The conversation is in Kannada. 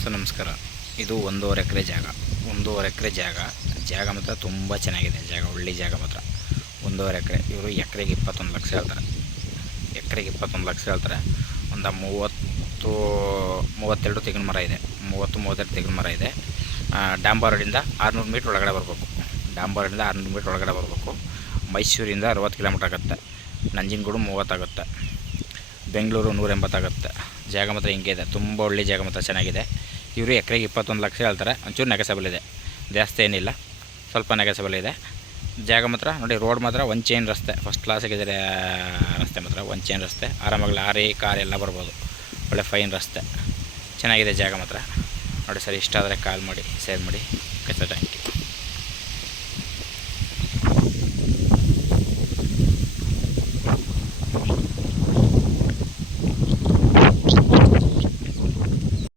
ಸರ್ ನಮಸ್ಕಾರ. ಇದು 1.5 ಎಕರೆ ಜಾಗ. 1.5 ಎಕರೆ ಜಾಗ ಮಾತ್ರ ತುಂಬ ಚೆನ್ನಾಗಿದೆ. ಒಳ್ಳೆ ಜಾಗ ಮಾತ್ರ 1.5 ಎಕರೆ. ಇವರು ಎಕರೆಗೆ 21 ಲಕ್ಷ ಹೇಳ್ತಾರೆ. ಎಕರೆಗೆ 21 ಲಕ್ಷ ಹೇಳ್ತಾರೆ. ಒಂದು 32 ತೆಂಗಿನ ಮರ ಇದೆ. 32 ತೆಂಗಿನ ಮರ ಇದೆ. ಡಾಂಬರ್ ರೋಡಿಂದ 600 ಮೀಟ್ರ್ ಒಳಗಡೆ ಬರಬೇಕು. ಮೈಸೂರಿಂದ 60 ಕಿಲೋಮೀಟ್ರ್ ಆಗುತ್ತೆ. ನಂಜನಗೂಡು 30 ಆಗುತ್ತೆ. ಬೆಂಗಳೂರು 180 ಆಗುತ್ತೆ. ಜಾಗ ಮಾತ್ರ ಹಿಂಗೆ ಇದೆ. ತುಂಬ ಒಳ್ಳೆ ಜಾಗ ಮಾತ್ರ ಚೆನ್ನಾಗಿದೆ. ಇವರು ಎಕರೆಗೆ 21 ಲಕ್ಷ ಹೇಳ್ತಾರೆ. ಒಂಚೂರು ನೆಗೆಸಬಲ್ ಇದೆ, ಜಾಸ್ತಿ ಏನಿಲ್ಲ, ಸ್ವಲ್ಪ ನೆಗೆಸಬಲ್ ಇದೆ. ಜಾಗ ಮಾತ್ರ ನೋಡಿ, ರೋಡ್ ಮಾತ್ರ ಒಂದು ಚೈನ್ ರಸ್ತೆ, ಫಸ್ಟ್ ಕ್ಲಾಸಾಗಿದೆ ರಸ್ತೆ ಮಾತ್ರ. ಒಂದು ಚೈನ್ ರಸ್ತೆ, ಆರಾಮಾಗಿ ಲಾರಿ ಕಾರ್ ಎಲ್ಲ ಬರ್ಬೋದು. ಒಳ್ಳೆ ಫೈನ್ ರಸ್ತೆ, ಚೆನ್ನಾಗಿದೆ ಜಾಗ ಮಾತ್ರ ನೋಡಿ. ಸರ್ ಇಷ್ಟ ಆದರೆ ಕಾಲ್ ಮಾಡಿ, ಶೇರ್ ಮಾಡಿ. Okay sir, thank you.